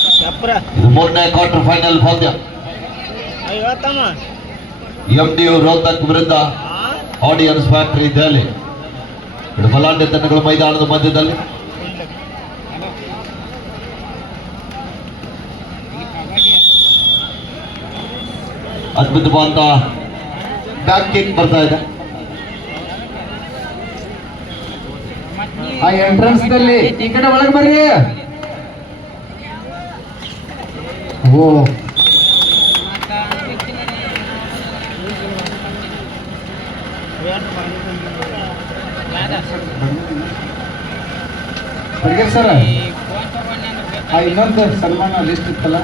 ಇದು ಮೂರನೇ quarter final ಪಂದ್ಯ. MDU ರೋಹ್ತಕ್ ವಿರುದ್ಧ ಆಡಿಯನ್ಸ್ ಫ್ಯಾಕ್ಟರಿ ದೆಹಲಿ. ಬಲಾಢ್ಯ ತಂಡಗಳು ಮೈದಾನದ ಮಧ್ಯದಲ್ಲಿ. ಅದ್ಭುತವಾದ ಬ್ಯಾಕ್ ಕಿಕ್ ಬರ್ತಾ ಇದೆ. ಆ ಎಂಟ್ರೆನ್ಸ್ ದಲ್ಲಿ ಈ ಕಡೆ ಒಳಗೆ ಬರ್ರಿ. ಓ ಬರ್ಗೇರ್ ಸರ್, ಇನ್ನೊಂದು ಸನ್ಮಾನ ಲಿಸ್ಟ್ ಇತ್ತಲ್ಲ.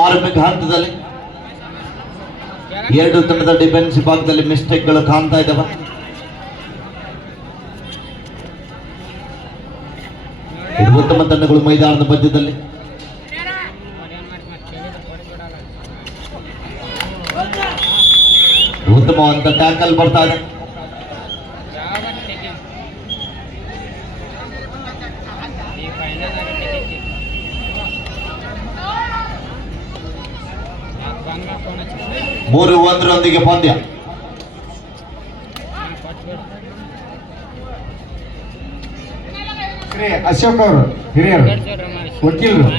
ಆರಂಭಿಕ ಹಂತದಲ್ಲಿ ಎರಡು ತಂಡದ ಡಿಫೆನ್ಸ್ ವಿಭಾಗದಲ್ಲಿ ಮಿಸ್ಟೇಕ್ಗಳು ಕಾಣ್ತಾ ಇದ್ದಾವೆ. ಉತ್ತಮ ತಂಡಗಳು ಮೈದಾನದ ಮಧ್ಯದಲ್ಲಿ. ಉತ್ತಮವಾದ ಟ್ಯಾಕಲ್ ಬರ್ತಾ ಇದೆ. ಮೂರು ಒಂದರೊಂದಿಗೆ ಪಂದ್ಯ. ಶ್ರೀ ಅಶೋಕ್ ಅವರು ಹಿರಿಯರು ವಕೀಲರು.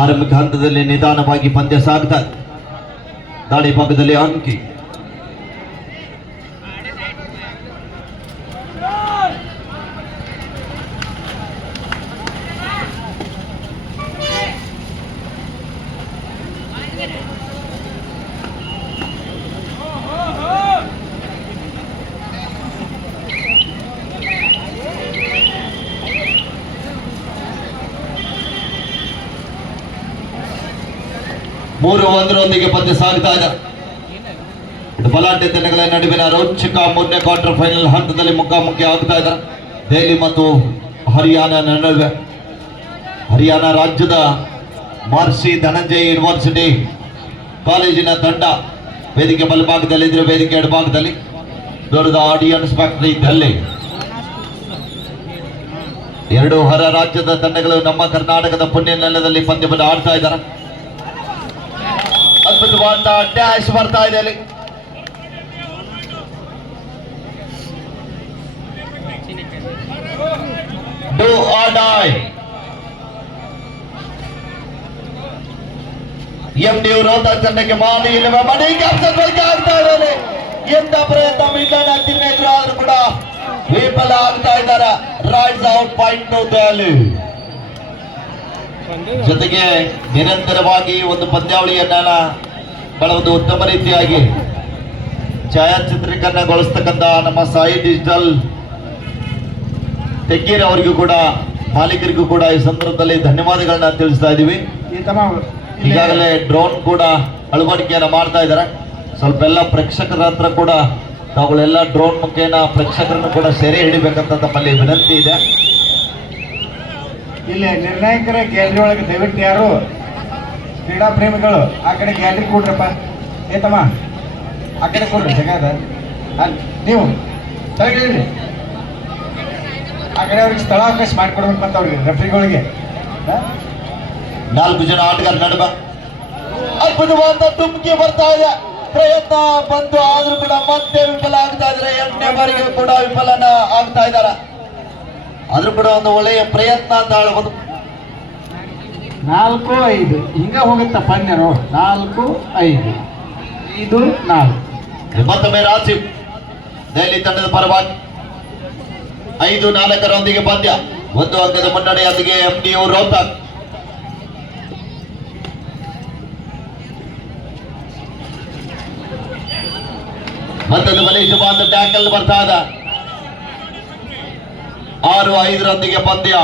ಆರಂಭಿಕ ಹಂತದಲ್ಲಿ ನಿಧಾನವಾಗಿ ಪಂದ್ಯ ಸಾಗ್ತಾ ಇದೆ. ದಾಳಿ ಭಾಗದಲ್ಲಿ ಅಂಕಿ. ಮೂರು ಒಂದರೊಂದಿಗೆ ಪಂದ್ಯ ಸಾಗ್ತಾ ಇದೆ. ಬಲಾಢ್ಯ ತಂಡಗಳ ನಡುವಿನ ರೋಚಕ ಮೂರನೇ ಕ್ವಾರ್ಟರ್ ಫೈನಲ್ ಹಂತದಲ್ಲಿ ಮುಖಾಮುಖಿ ಆಗ್ತಾ ಇದ್ದಾರೆ ದೆಹಲಿ ಮತ್ತು ಹರಿಯಾಣ ನಡುವೆ. ಹರಿಯಾಣ ರಾಜ್ಯದ ಮಹರ್ಷಿ ಧನಂಜಯ ಯೂನಿವರ್ಸಿಟಿ ಕಾಲೇಜಿನ ತಂಡ ವೇದಿಕೆ ಬಲಭಾಗದಲ್ಲಿ ಇದ್ರೆ, ವೇದಿಕೆ ಎಡಭಾಗದಲ್ಲಿ ದೊಡ್ಡದ ಆಡಿಯನ್ಸ್ ಫ್ಯಾಕ್ಟರಿ ದೆಹಲಿ. ಎರಡು ಹೊರ ರಾಜ್ಯದ ತಂಡಗಳು ನಮ್ಮ ಕರ್ನಾಟಕದ ಪುಣ್ಯ ನೆಲದಲ್ಲಿ ಪಂದ್ಯವನ್ನು ಆಡ್ತಾ ಇದ್ದಾರೆ. ಅದ್ಭುತವಾದ ಡ್ಯಾಶ್ ಬರ್ತಾ ಇದೆ ಅಲ್ಲಿ. Do or die. MDU ರೋಹ್ತಕ್ ತಂಡಕ್ಕೆ ಮಾಡಿ ಮನೆ ಕ್ಯಾಪ್ಟನ್ ಆಗ್ತಾ ಇದ್ದಾರೆ. ಎಂತ ಪ್ರಯತ್ನ ಮಿಡ್ಲೈನ್ ಆಗ್ತಿದ್ರು ಆದ್ರೂ ಕೂಡ ವಿಫಲ ಆಗ್ತಾ ಇದ್ದಾರೆ. Rides out point Delhi. ಜೊತೆಗೆ ನಿರಂತರವಾಗಿ ಒಂದು ಪಂದ್ಯಾವಳಿಯನ್ನ ಬಹಳ ಒಂದು ಉತ್ತಮ ರೀತಿಯಾಗಿ ಛಾಯಾಚಿತ್ರೀಕರಣಗೊಳಿಸ್ತಕ್ಕಂಥ ನಮ್ಮ ಸಾಯಿ ಡಿಜಿಟಲ್ ತೆಕ್ಕೀರ್ ಅವರಿಗೂ ಕೂಡ, ಮಾಲೀಕರಿಗೂ ಕೂಡ ಈ ಸಂದರ್ಭದಲ್ಲಿ ಧನ್ಯವಾದಗಳನ್ನ ತಿಳಿಸ್ತಾ ಇದ್ದೀವಿ. ಈಗಾಗಲೇ ಡ್ರೋನ್ ಕೂಡ ಅಳವಡಿಕೆಯನ್ನ ಮಾಡ್ತಾ ಇದ್ದಾರೆ. ಸ್ವಲ್ಪ ಎಲ್ಲ ಪ್ರೇಕ್ಷಕರ ಹತ್ರ ಕೂಡ ತಾವುಗಳೆಲ್ಲ ಡ್ರೋನ್ ಮುಖೇನ ಪ್ರೇಕ್ಷಕರನ್ನು ಕೂಡ ಸೆರೆ ಹಿಡಿಬೇಕಂತ ತಮ್ಮಲ್ಲಿ ವಿನಂತಿ ಇದೆ. ಇಲ್ಲಿ ನಿರ್ಣಾಯಕರ ಗ್ಯಾಲರಿ ಒಳಗೆ ದಯವಿಟ್ಟು ಯಾರು ಕ್ರೀಡಾ ಪ್ರೇಮಿಗಳು ಆ ಕಡೆ ಗ್ಯಾಲರಿ ಕೊಡ್ರಪ್ಪ. ಏತಮ್ಮ ಆ ಕಡೆ ಕೊಡ್ರಿ, ಜಾಗ ಅದ. ನೀವು ತರಗಿರಿ ಆ ಕಡೆ ಅವ್ರಿಗೆ ಸ್ಥಳಾವಕಾಶ ಮಾಡಿಕೊಡ್ಬೇಕು ಅಂತ ಅವ್ರಿಗೆ ರೆಫ್ರಿಗಳಿಗೆ. 4 ಜನ ಆಟಗಾರ ನಡುವೆ ಅದ್ಭುತವಾದ ಟುಮ್ಕಿ ಬರ್ತಾ ಇದೆ. ಪ್ರಯತ್ನ ಬಂತು ಆದ್ರೂ ಕೂಡ ಮತ್ತೆ ವಿಫಲ ಆಗ್ತಾ ಇದ್ದಾರೆ. 8ನೇ ಬಾರಿಗೆ ಕೂಡ ವಿಫಲನ ಆಗ್ತಾ ಇದ್ದಾರೆ. ಆದ್ರೂ ಕೂಡ ಒಂದು ಒಳ್ಳೆಯ ಪ್ರಯತ್ನ ಅಂತ ಹೇಳ್ಬೋದು. 4-5 ಹಿಂಗ ಹೋಗುತ್ತ ಪಂದ್ಯರು. 4-5 5-4. ಮತ್ತೊಮ್ಮೆ ರಾಜೀವ್ ದೆಹಲಿ ತಂಡದ ಪರವಾಗಿ 5-4 ಪಂದ್ಯ. 1 ಅಂಕದ ಮುನ್ನಡೆಯೊಂದಿಗೆ MDU ರೋಹ್ತಕ್. ಮತ್ತೊಂದು ಬಲಿಷ್ಠವಾದ ಟ್ಯಾಕಲ್ ಬರ್ತಾ ಇದೆ. 6-5 ಪಂದ್ಯ.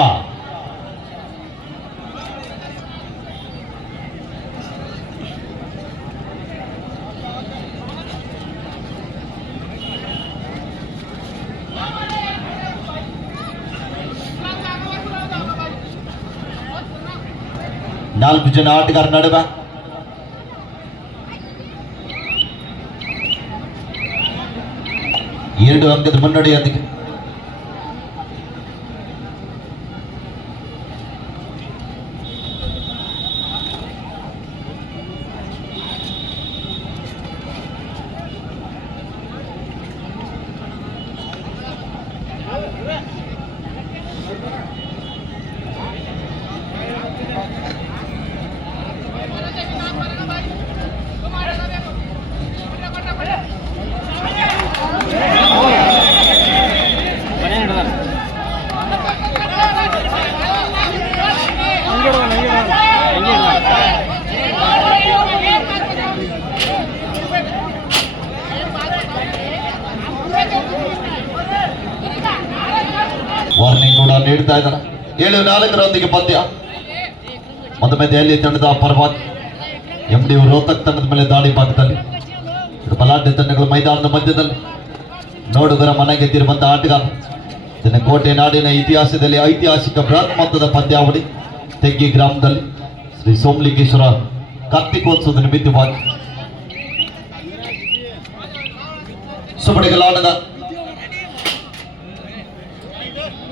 4 ಜನ ಆಟಗಾರ ನಡುವೆ ಎರಡು ಅಂಕದ ಮುನ್ನಡೆಯೊಂದಿಗೆ ವಾರ್ನಿಂಗ್ ಕೂಡ ನೀಡ್ತಾ ಇದ್ದಾರೆ. 7-4 ಪಂದ್ಯ ಮತ್ತೊಮ್ಮೆ ದೆಹಲಿ ತಂಡದ ಪರವಾಗಿ MD ರೋಹ್ತಕ್ ತಂಡದ ಮೇಲೆ ದಾಳಿ ಭಾಗದಲ್ಲಿ ಬಲಾಢ್ಯ ತಂಡಗಳು ಮೈದಾನದ ಮಧ್ಯದಲ್ಲಿ ನೋಡುಗರ ಮನೆ ಗೆದ್ದಿರುವಂತಹ ಆಟಗಾರ ಕೋಟೆ ನಾಡಿನ ಇತಿಹಾಸದಲ್ಲಿ ಐತಿಹಾಸಿಕ ಬೃಹತ್ ಮೊತ್ತದ ಪಂದ್ಯಾವಳಿ ತೆಗ್ಗಿ ಗ್ರಾಮದಲ್ಲಿ ಶ್ರೀ ಸೋಮಲಿಂಗೇಶ್ವರ ಕಾರ್ತಿಕೋತ್ಸವದ ನಿಮಿತ್ತವಾಗಿ ಸುಬಡಿಗಲಾಡದ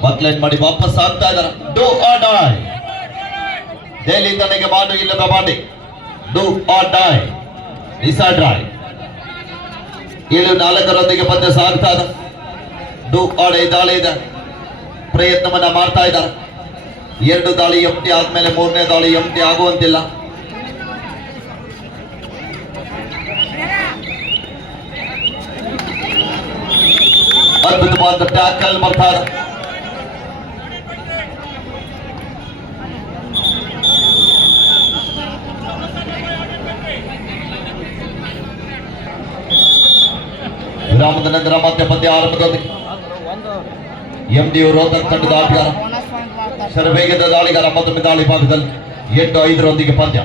ಬಕ್ಲೈನ್ ಮಾಡಿ ವಾಪಸ್ ಆಗ್ತಾ ಇದ್ದಾರೆ. ಡೂ ಆರ್ ಡೈ ದೆಹಲಿ ತಂಡಕ್ಕೆ ಮಾಡು ಇಲ್ಲದ body. Do or die is or die. 7-4 ಪಂದ್ಯ ಸಾಗ್ತಾ ಇದೆ. ಡೂ ಆರ್ ಡೈ ದಾಳಿ ಇದೆ, ಪ್ರಯತ್ನವನ್ನ ಮಾಡ್ತಾ ಇದ್ದಾರೆ. 2 ದಾಳಿ ಎಂಟಿ ಆದ್ಮೇಲೆ 3ನೇ ದಾಳಿ ಎಂಟಿ ಆಗುವಂತಿಲ್ಲ. ಅದ್ಭುತವಾದ ಟ್ಯಾಕಲ್ ಬರ್ತಾ ಇದೆ. ವಿರಾಮದ ನಂತರ ಮತ್ತೆ ಪಂದ್ಯ ಆರಂಭದೊಂದಿಗೆ MD ರೋಹ್ತಕ್ ತಂಡದ ಆಟಗಾರ ಶರವೇಗದ ದಾಳಿಗಾರ ಮತ್ತೊಮ್ಮೆ ದಾಳಿ ಭಾಗದಲ್ಲಿ 8-5 ಪಂದ್ಯ.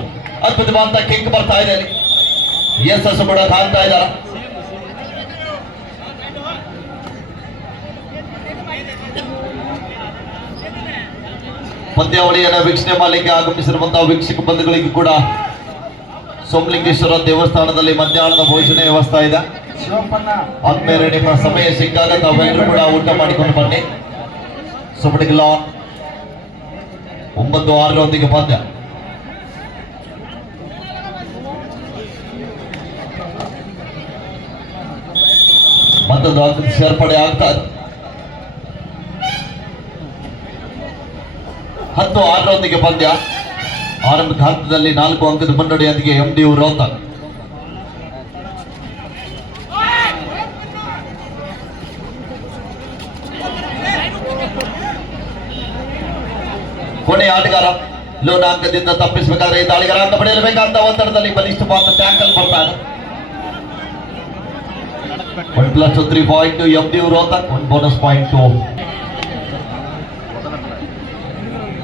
ಅದ್ಭುತವಾದ ಕಿಕ್ ಬರ್ತಾ ಇದೆ. ಯಶಸ್ಸು ಕೂಡ ಕಾಣ್ತಾ ಇದ್ದಾರೆ. ಪಂದ್ಯಾವಳಿಯನ್ನು ವೀಕ್ಷಣೆ ಮಾಡಲಿಕ್ಕೆ ಆಗಮಿಸಿರುವಂತಹ ವೀಕ್ಷಕ ಬಂಧುಗಳಿಗೂ ಕೂಡ ಸೋಮಲಿಂಗೇಶ್ವರ ದೇವಸ್ಥಾನದಲ್ಲಿ ಮಧ್ಯಾಹ್ನದ ಭೋಜನ ವ್ಯವಸ್ಥೆ ಇದೆ. ಆದ್ಮೇಲೆ ನಿಮ್ಮ ಸಮಯ ಸಿಕ್ಕಾಗ ತಾವೆಲ್ಲರೂ ಕೂಡ ಊಟ ಮಾಡಿಕೊಂಡು ಬನ್ನಿ. ಸುಬಡಿಗಲ 9-6 ಪಂದ್ಯ. ಮತ್ತೊಂದು ಅಂಕದ ಸೇರ್ಪಡೆ ಆಗ್ತಾ ಇದೆ. 10-6 ಪಂದ್ಯ. ಆರಂಭಿಕ ಹಂತದಲ್ಲಿ 4 ಅಂಕದ ಮುನ್ನಡೆಯೊಂದಿಗೆ MD ರೋಹ್ತಕ್. ಕೊನೆಯ ಆಟಗಾರ ಲೋನ ಅಂಕದಿಂದ ತಪ್ಪಿಸಬೇಕಾದ್ರೆ ಈ ದಾಳಿಗಾರ ಅಂತ ಪಡೆಯಲೇಬೇಕಂತ ಒತ್ತಡದಲ್ಲಿ ಬಲಿಷ್ಠವಾದ ಟ್ಯಾಕಲ್ ಬರ್ತಾ ಇದೆ. 1+3 ಪಾಯಿಂಟ್ MD ರೋಹ್ತಕ್, 1 ಬೋನಸ್ ಪಾಯಿಂಟ್.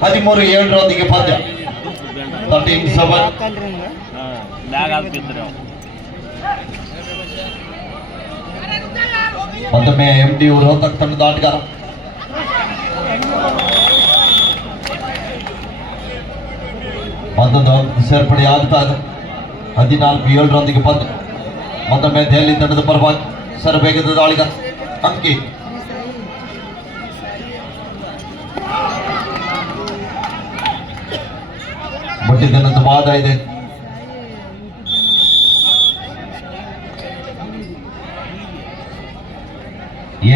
13-7 ಪಂದ್ಯ. 13-7. ಮತ್ತೊಮ್ಮೆ MD ರೋಹ್ತಕ್ ತಂಡದ ಆಟಗಾರ ಮತ್ತೊಂದು ಸೇರ್ಪಡೆ ಆಗ್ತಾ ಇದೆ. 14-7 ಪಂದ್ಯ. ಮತ್ತೊಮ್ಮೆ ದೆಹಲಿ ತಂಡದ ಪರವಾಗಿ ಸರಬೇಗದ ದಾಳಿಗಾರ ಅಂಕಿ ಮುಟ್ಟಿದನ್ನೊಂದು ವಾದ ಇದೆ.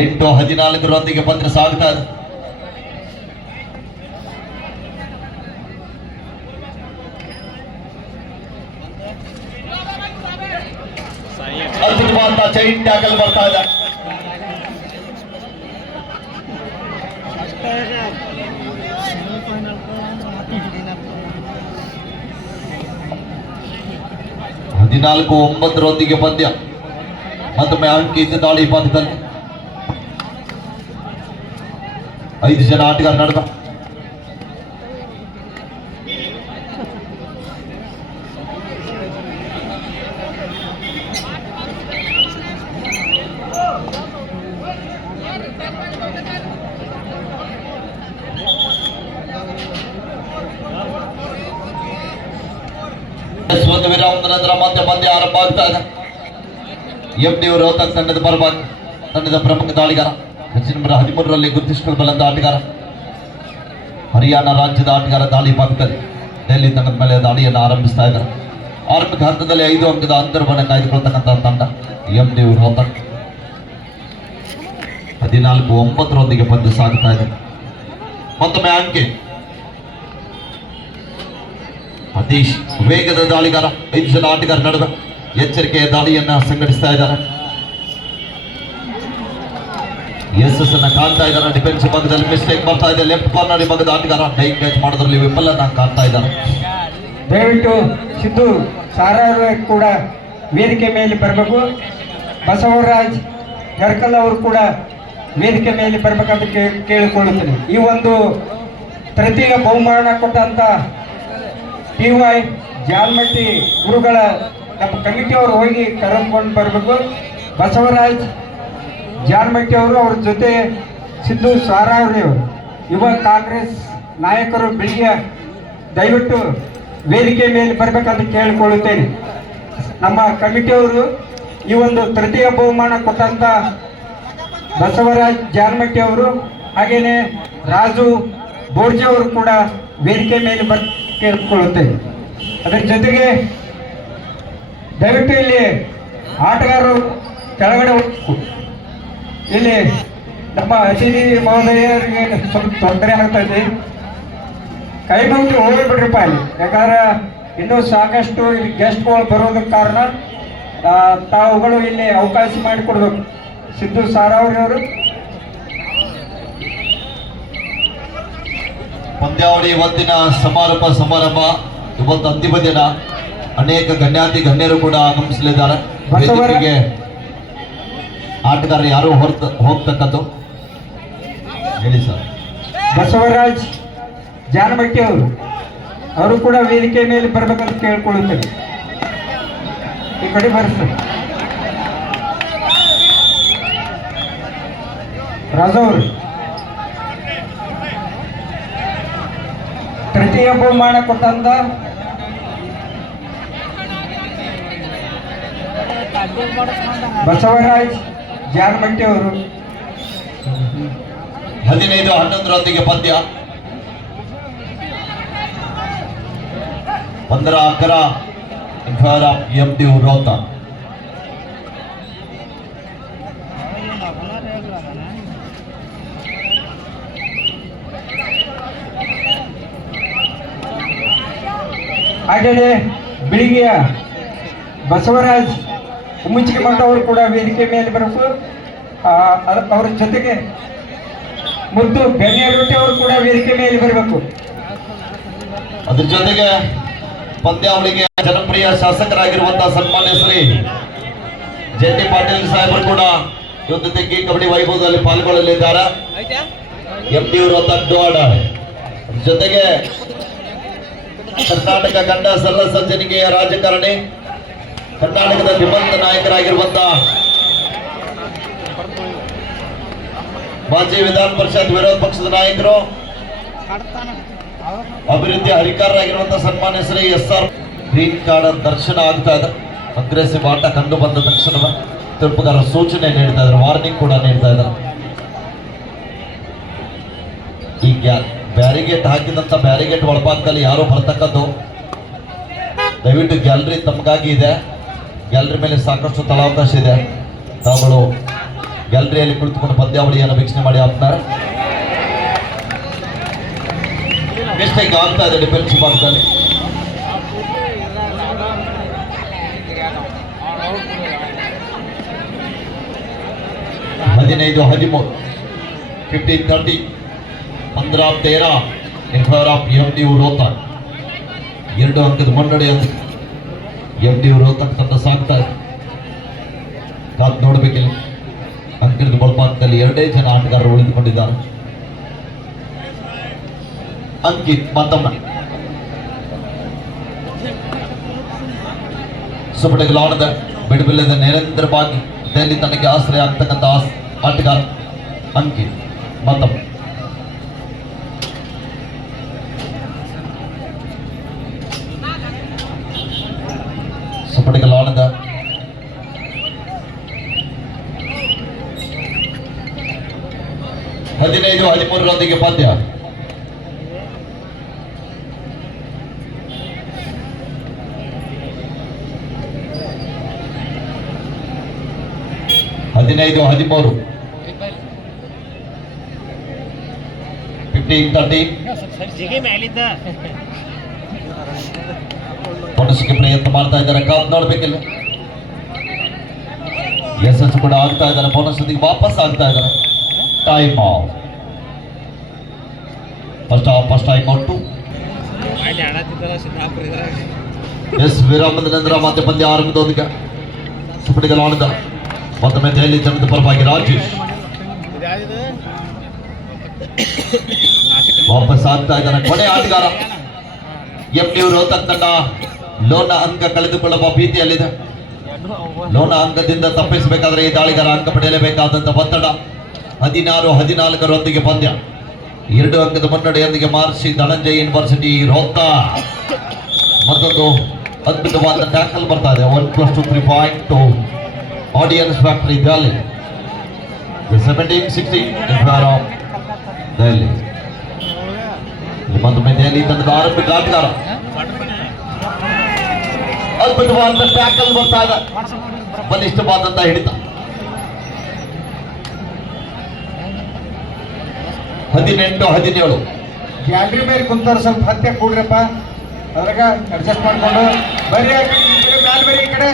ಎಂಟು 14 ಪಂದ್ಯ ಸಾಗ್ತಾ ಇದೆ. ಅದ್ಭುತವಾದ ಚೈನ್ ಟ್ಯಾಕಲ್ ಬರ್ತಾ ಇದೆ. ಹದಿನಾಲ್ಕು 9 ಪಂದ್ಯ. ಮತ್ತೊಮ್ಮೆ ಅಂಕಿತ ದಾಳಿ ಭಾಗದಲ್ಲಿ 5 ಜನ ಆಟಗಾರ ನಡುವೆ. ಒಂದು ವಿರಾಮದ ನಂತರ ಮತ್ತೆ ಪಂದ್ಯ ಆರಂಭ ಆಗ್ತಾ ಇದೆ. FD ರೋಹ್ತಕ್ ತಂಡದ ಪರವಾಗಿ ತಂಡದ ಪ್ರಮುಖ ದಾಳಿಗಾರ ನಂಬರ್ 13ರಲ್ಲಿ ಗುರುತಿಸಿಕೊಳ್ಳಬಲ್ಲಂತ ಆಟಗಾರ, ಹರಿಯಾಣ ರಾಜ್ಯದ ಆಟಗಾರ ದಾಳಿ ಭಾಗದಲ್ಲಿ ದೆಹಲಿ ತಂಡದ ಮೇಲೆ ದಾಳಿಯನ್ನು ಆರಂಭಿಸ್ತಾ ಇದ್ದಾರೆ. ಆರಂಭಿಕ ಹಂತದಲ್ಲಿ 5 ಅಂಕದ ಅಂತರವನ್ನು ಕಾಯ್ದುಕೊಳ್ತಕ್ಕಂಥ ತಂಡ FD ರೋಹ್ತಕ್ 14-9 ಪಂದ್ಯ ಸಾಗುತ್ತಾ ಇದೆ. ಮತ್ತೊಮ್ಮೆ ಅಂಕೆ ಸತೀಶ್ ವೇಗದ ದಾಳಿಗಾರ, 5 ಜನ ಆಟಗಾರ ನಡುವೆ ಎಚ್ಚರಿಕೆಯ ದಾಳಿಯನ್ನ ಸಂಘಟಿಸ್ತಾ ಇದ್ದಾರೆ. ಯಶಸ್ಸನ್ನ ಕಾಣ್ತಾ ಇದ್ದಾರೆ. ಡಿಫೆನ್ಸ್ ಭಾಗದಲ್ಲಿ ಮಿಸ್ಟೇಕ್ ಬರ್ತಾ ಇದೆ. ಲೆಫ್ಟ್ ಕಾರ್ನರ್ ಭಾಗದ ಆಟಗಾರ ಡೈ ಕ್ಯಾಚ್ ಮಾಡೋದ್ರಲ್ಲಿ ವಿಫಲನ ಕಾಣ್ತಾ ಇದ್ದಾರೆ. ದಯವಿಟ್ಟು ಸಿದ್ದು ಸಾರಾರು ಕೂಡ ವೇದಿಕೆ ಮೇಲೆ ಬರಬೇಕು. ಬಸವರಾಜ್ ಗರ್ಕಲ್ ಅವರು ಕೂಡ ವೇದಿಕೆ ಮೇಲೆ ಬರಬೇಕಂತ ಕೇಳಿಕೊಳ್ಳುತ್ತೇನೆ. ಈ ಒಂದು ತೃತೀಯ ಬಹುಮಾನ ಕೊಟ್ಟಂತ TY ಜಾಲ್ಮಟ್ಟಿ ಗುರುಗಳ ನಮ್ಮ ಕಮಿಟಿಯವರು ಹೋಗಿ ಕರೆದುಕೊಂಡು ಬರಬೇಕು. ಬಸವರಾಜ್ ಜಾಲ್ಮಟ್ಟಿ ಅವರು, ಅವ್ರ ಜೊತೆ ಸಿದ್ದು ಸಾರಾವರಿ ಅವರು, ಯುವ ಕಾಂಗ್ರೆಸ್ ನಾಯಕರು ಬೆಳಿಗ್ಗೆ ದಯವಿಟ್ಟು ವೇದಿಕೆ ಮೇಲೆ ಬರಬೇಕಂತ ಕೇಳಿಕೊಳ್ಳುತ್ತೇನೆ. ನಮ್ಮ ಕಮಿಟಿಯವರು ಈ ಒಂದು ತೃತೀಯ ಬಹುಮಾನ ಕೊಟ್ಟಂತ ಬಸವರಾಜ್ ಜಾಲ್ಮಟ್ಟಿ ಅವರು, ಹಾಗೇನೆ ರಾಜು ಬೋರ್ಜೆ ಅವರು ಕೂಡ ವೇದಿಕೆ ಮೇಲೆ ಕೇಳಿಕೊಳ್ಳುತ್ತೇವೆ. ಅದರ ಜೊತೆಗೆ ದಯವಿಟ್ಟು ಇಲ್ಲಿ ಆಟಗಾರರು ಕೆಳಗಡೆ ಇಲ್ಲಿ ನಮ್ಮ ಅತಿಥಿ ಮಹೋದಯರಿಗೆ ಸ್ವಲ್ಪ ತೊಂದರೆ ಆಗ್ತಾ ಇದೆ. ಕೈ ಮುಗಿದು ಹೋಗಿಬಿಡ್ರಿಪ್ಪ ಇಲ್ಲಿ, ಯಾಕಂದ್ರೆ ಇನ್ನೂ ಸಾಕಷ್ಟು ಇಲ್ಲಿ ಗೆಸ್ಟ್ಗಳು ಬರೋದಕ್ಕೆ ಕಾರಣ ತಾವುಗಳು ಇಲ್ಲಿ ಅವಕಾಶ ಮಾಡಿಕೊಡ್ಬೇಕು. ಸಿದ್ದು ಸಾರಾವರಿ ಅವರು ಪಂದ್ಯಾವಳಿ ಇವತ್ತಿನ ಸಮಾರಂಭ ಇವತ್ತು ಅಂತಿಮ ದಿನ. ಅನೇಕ ಗಣ್ಯರು ಕೂಡ ಆಗಮಿಸಲಿದ್ದಾರೆ. ವೇದಿಕೆಗೆ ಆಟಗಾರರು ಯಾರು ಹೋಗ್ತಕ್ಕದ್ದು ಹೇಳಿ ಸರ್. ಬಸವರಾಜ್ ಜಾನಮಟ್ಟಿ ಅವರು ಕೂಡ ವೇದಿಕೆ ಮೇಲೆ ಬರ್ಬೇಕಂತ ಕೇಳ್ಕೊಳ್ಳುತ್ತೇನೆ. ಈ ಕಡೆ ಬರ್ತಾರೆ ರಾಜವರು. ತೃತೀಯ ಬಹುಮಾನ ಕೊಟ್ಟಂತ ಬಸವರಾಜ್ ಜಾನಮಟ್ಟಿ ಅವರು 15-11 ಪಂದ್ಯ 15 in favor of FD ರೋಹ್ತಕ್. ಹಾಗೆಯೇ ಬೆಳಿಗ್ಗೆಯ ಬಸವರಾಜ್ ಉಮ್ಮಚ್ಚಿಗೆ ಮಠ ಅವರು ಕೂಡ ವೇದಿಕೆ ಮೇಲೆ ಬರಬೇಕು. ಅವ್ರ ಜೊತೆಗೆ ಮುದ್ದು ಬೆನ್ನೇರೊಟ್ಟಿ ಅವರು ಕೂಡ ವೇದಿಕೆ ಮೇಲೆ ಬರಬೇಕು. ಅದ್ರ ಜೊತೆಗೆ ಪಂದ್ಯಾವಳಿಗೆ ಜನಪ್ರಿಯ ಶಾಸಕರಾಗಿರುವಂತಹ ಸನ್ಮಾನ್ಯ ಶ್ರೀ JT ಪಾಟೀಲ್ ಸಾಹೇಬರು ಕೂಡ ಇವತ್ತು ತೆಗ್ಗಿ ಕಬಡ್ಡಿ ವೈಭವದಲ್ಲಿ ಪಾಲ್ಗೊಳ್ಳಲಿದ್ದಾರೆ. FD ರೋಹ್ತಕ್ ಅದ್ರ ಜೊತೆಗೆ ಕರ್ನಾಟಕ ಗಂಡ ಸರಳ ಸಜ್ಜನಿಕೆಯ ರಾಜಕಾರಣಿ, ಕರ್ನಾಟಕದ ಧೀಮಂತ ನಾಯಕರಾಗಿರುವಂತಹ ಮಾಜಿ ವಿಧಾನ ಪರಿಷತ್ ವಿರೋಧ ಪಕ್ಷದ ನಾಯಕರು, ಅಭಿವೃದ್ಧಿ ಹರಿಕಾರರಾಗಿರುವಂತಹ ಸನ್ಮಾನ್ಯ ಶ್ರೀ SR ಗ್ರೀನ್ ಕಾರ್ಡ್ ದರ್ಶನ ಆಗ್ತಾ ಇದೆ. ಅಗ್ರೆಸಿವ್ ಆಟ ಕಂಡು ಬಂದ ತಕ್ಷಣ ತೀರ್ಪುಗಾರ ಸೂಚನೆ ನೀಡ್ತಾ ಇದ್ದಾರೆ, ವಾರ್ನಿಂಗ್ ಕೂಡ ನೀಡ್ತಾ ಇದ್ದಾರೆ. ಈ ಬ್ಯಾರಿಗೇಟ್ ಹಾಕಿದಂತ ಬ್ಯಾರಿಗೇಟ್ ಒಳಭಾಗದಲ್ಲಿ ಯಾರೋ ಬರ್ತಕ್ಕದ್ದು. ದಯವಿಟ್ಟು ಗ್ಯಾಲರಿ ತಮಗಾಗಿ ಇದೆ. ಗ್ಯಾಲರಿ ಮೇಲೆ ಸಾಕಷ್ಟು ಸ್ಥಳಾವಕಾಶ ಇದೆ. ತಾವುಗಳು ಗ್ಯಾಲರಿಯಲ್ಲಿ ಕುಳಿತುಕೊಂಡು ಪಂದ್ಯಾವಳಿಯನ್ನು ವೀಕ್ಷಣೆ ಮಾಡಿ ಆಗ್ತಾರೆ. ಮಿಸ್ಟೇಕ್ ಆಗ್ತಾ ಇದೆ ಡಿಫೆನ್ಸ್ ಭಾಗದಲ್ಲಿ. ಹದಿನೈದು 13 15-30 15-13 in favor of FD ರೋಹ್ತಕ್. 2 ಅಂಕದ ಮುನ್ನಡೆ FD ರೋಹ್ತಕ್ ತಂಡ ಸಾಗ್ತಾ ಇದೆ. ಕಾದು ನೋಡಬೇಕಿಲ್ಲ. ಅಂಕಣದ ಬಲಪಾತದಲ್ಲಿ 2 ಜನ ಆಟಗಾರರು ಉಳಿದುಕೊಂಡಿದ್ದಾರೆ. ಅಂಕಿತ್ ಮತ್ತೊಮ್ಮೆ ಸುಪಟಗಳಾಡದ ಬಿಡುವಿಲ್ಲದ ನಿರಂತರವಾಗಿ ದೆಹಲಿ ತಂಡಕ್ಕೆ ಆಶ್ರಯ ಆಗ್ತಕ್ಕಂಥ ಆಟಗಾರ ಅಂಕಿತ್ ಮತ್ತೊಮ್ಮೆ. 15-13 ಪಂದ್ಯ. ಹದಿನೈದು 13 15-13 ಪೊನಸ್ಗೆ ಪ್ರಯತ್ನ ಮಾಡ್ತಾ ಇದ್ದಾರೆ. ಕಾಪ್ ನೋಡ್ಬೇಕಿಲ್ಲ, ಯಶಸ್ಸು ಕೂಡ ಆಗ್ತಾ ಇದ್ದಾರೆ. ಪೊನಸ್ಸಿಗೆ ವಾಪಸ್ ಆಗ್ತಾ ಇದ್ದಾರೆ. Time out. First time out. ಎಸ್ ವಿರಾಮದ ನಂತರ ಮತ್ತೆ ಪಂದ್ಯ ಆರಂಭದೊಂದಿಗೆ ಸುಪಡಿಗಲ ಆಡಿದ ಮತ್ತೊಮ್ಮೆ ದೆಹಲಿ ತಂಡದ ಪರವಾಗಿ ರಾಜೇಶ್ ವಾಪಸ್ ಆಗ್ತಾ ಇದ್ದಾರೆ. ಕೊನೆ ಆಟಗಾರ ಎಂಡಿ ರೋಹತಕ್ ತಂಡ ಲೋನ ಅಂಕ ಕಳೆದುಕೊಳ್ಳುವ ಭೀತಿಯಲ್ಲಿದೆ. ಲೋನ ಅಂಕದಿಂದ ತಪ್ಪಿಸಬೇಕಾದ್ರೆ ಈ ದಾಳಿಗಾರ ಅಂಕ ಪಡೆಯಲೇಬೇಕಾದಂತ ಒತ್ತಡ. 16-14 ಪಂದ್ಯ. 2 ಅಂಕದ ಮುನ್ನಡೆಯೊಂದಿಗೆ ಮಹರ್ಷಿ ಧನಂಜಯ ಯೂನಿವರ್ಸಿಟಿ ರೋಹತಕ್. ಮತ್ತೊಂದು ಅದ್ಭುತವಾದ ಟ್ಯಾಕಲ್ ಬರ್ತಾ ಇದೆ. 1+2 3 point to audience factory Delhi. 17-16 in favor of Delhi. ಮತ್ತೊಮ್ಮೆ ದೆಹಲಿ ತಂಡದ ಆರಂಭಿಕ ಆಟಗಾರ ಅದ್ಭುತವಾದ ಟ್ಯಾಕಲ್ ಬರ್ತಾ ಇದೆ. ಬಲಿಷ್ಠವಾದಂತ ಹಿಡಿತ. 18-17 ಗ್ಯಾಲರಿ ಮೇಲೆ ಕುಂತವ್ರು ಸ್ವಲ್ಪ ಹತ್ಯೆ ಕೂಡ್ರಪ್ಪ, ಅದ್ರಾಗ ಅಡ್ಜಸ್ಟ್ ಮಾಡ್ಕೊಂಡು ಬರ್ರಿ. ಆ ಕಡೆ ಈ ಕಡೆ ಮ್ಯಾಲ ಬರ್ರಿ. ಈ ಕಡೆ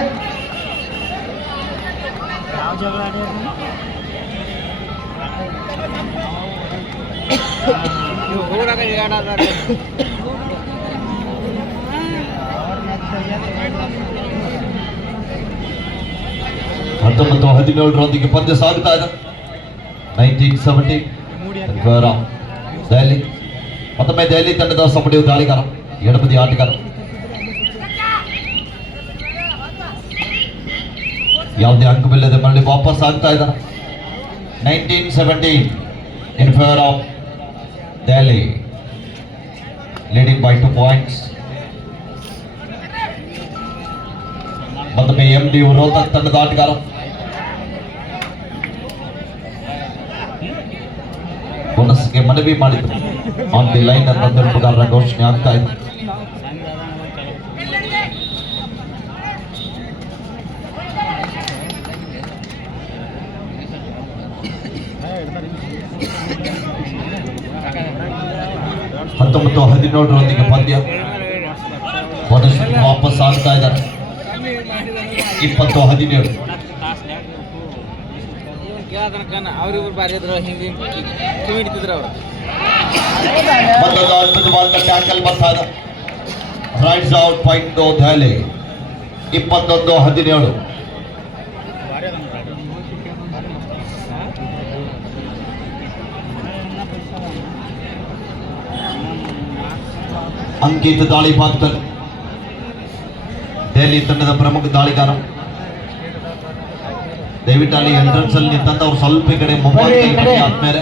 ಹತ್ತೊಂಬತ್ತು 17 ಪಂದ್ಯ ಸಾಗುತ್ತಾ ಇದೆ. 19-17 ದೆಹಲಿ. ಮತ್ತೊಮ್ಮೆ ದೆಹಲಿ ತಂಡದ ಸಪಡಿಯು ದಾಳಿಗಾರ, ಎಡಬದಿ ಆಟಗಾರ. ಯಾವುದೇ ಅಂಕವಿಲ್ಲದೆ ಮರಳಿ ವಾಪಸ್ ಆಗ್ತಾ ಇದ್ದಾರೆ. 19-17 in favor of Delhi, leading by 2 points. ಮತ್ತೊಮ್ಮೆ ಎಂಡಿ ರೋಹತಕ್ ತಂಡದ ಆಟಗಾರ ಬೋನಸ್ಗೆ ಮನವಿ ಮಾಡಿದ್ರು. ಆನ್ ದಿ ಲೈನ್ ಅಂತ ತೀರ್ಪುಗಾರರ ಘೋಷಣೆ ಆಗ್ತಾ ಇದೆ. ಹತ್ತೊಂಬತ್ತು 17 ಪಂದ್ಯ. ಬೋನಸ್ ವಾಪಸ್ ಆಗ್ತಾ ಇದ್ದಾರೆ. 20-17 ಅವ್ರಿಬ್ರು ಬಾರಿ ಇದ್ರು, ಹಿಂಗೆ ಕಿವಿ ಹಿಡಿತಿದ್ರು ಅವರು. ಮತ್ತೊಂದು ಅದ್ಭುತವಾದ ಟ್ಯಾಕಲ್ ಬರ್ತಾ ಇದೆ. Rights out point to Delhi. 21-17 Ankit ದಾಳಿ ಭಾಗದಲ್ಲಿ ದೆಹಲಿ ತಂಡದ ಪ್ರಮುಖ ದಾಳಿಗಾರ. ದಯವಿಟ್ಟು ಅಲ್ಲಿ ಎಂಟ್ರೆನ್ಸ್ ಅಲ್ಲಿ ನಿಂತವ್ರು ಸ್ವಲ್ಪ ಈ ಕಡೆ ಮೊಬೈಲ್ ಆದ್ಮೇಲೆ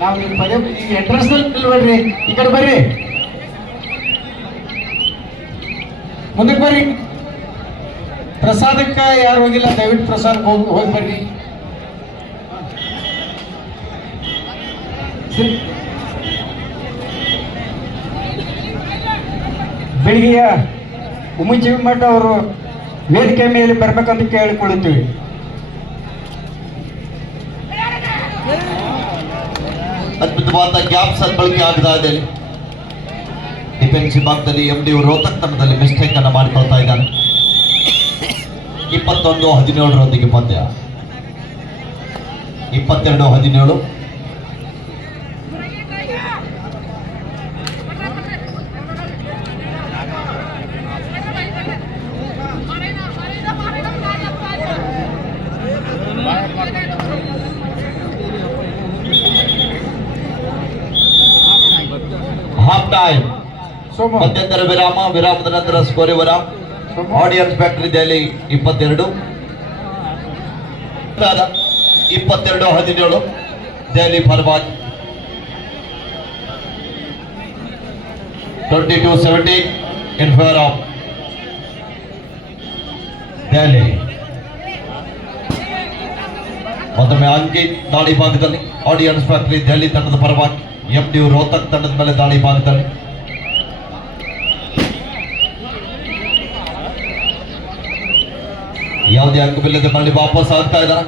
ನಾವು ಈ ಪದೇ ಈ ಎಂಟ್ರೆನ್ಸ್ ನಿಲ್ಬೇಡ್ರಿ. ಈ ಕಡೆ ಬರ್ರಿ, ಮುಂದಕ್ಕೆ ಬರ್ರಿ. ಪ್ರಸಾದಕ್ಕೆ ಯಾರು ಹೋಗಿಲ್ಲ, ದಯವಿಟ್ಟು ಪ್ರಸಾದಕ್ಕೆ ಹೋಗಿ ಬರ್ರಿ. ಬೆಳಿಗ್ಗೆಯ ಉಮ್ಮಜೀವಿ ಮಠ ಅವರು ವೇದಿಕೆ ಮೇಲೆ ಬರ್ಬೇಕಂತ ಕೇಳಿಕೊಳ್ಳುತ್ತೀವಿ. ಅದ್ಭುತವಾದ ಗ್ಯಾಪ್ಸ್ ಬಳಕೆ ಆಗ್ತಾ ಇದೆ. ಡಿಫೆನ್ಸಿವ್ ಭಾಗದಲ್ಲಿ ಎಂಡಿ ರೋಹತಕ್ ತಂಡದಲ್ಲಿ ಮಿಸ್ಟೇಕ್ ಅನ್ನು ಮಾಡಿಕೊಳ್ತಾ ಇದ್ದಾನೆ. 21-17 ಪಂದ್ಯ. 22-17 ಹಾಫ್ ಟೈಮ್. ಮಧ್ಯಂತರ ವಿರಾಮದ ನಂತರ ಸ್ಕೋರ್ ವಿರಾಮ. ಆಡಿಯನ್ಸ್ ಫ್ಯಾಕ್ಟರಿ ದೆಹಲಿ 22, 22-17 ದೆಹಲಿ ಪರವಾಗಿ. 22-17 in favor of Delhi. ಮತ್ತೊಮ್ಮೆ ಅಂಕಿ ದಾಳಿ ಭಾಗದಲ್ಲಿ ಆಡಿಯನ್ಸ್ ಫ್ಯಾಕ್ಟರಿ ದೆಹಲಿ ತಂಡದ ಪರವಾಗಿ MDU ರೋಹ್ತಕ್ ತಂಡದ ಮೇಲೆ ದಾಳಿ ಭಾಗದಲ್ಲಿ ಯಾವುದೇ ಅಂಕವಿಲ್ಲದೆ ಮರಳಿ ವಾಪಸ್ ಆಗ್ತಾ ಇದ್ದಾರೆ.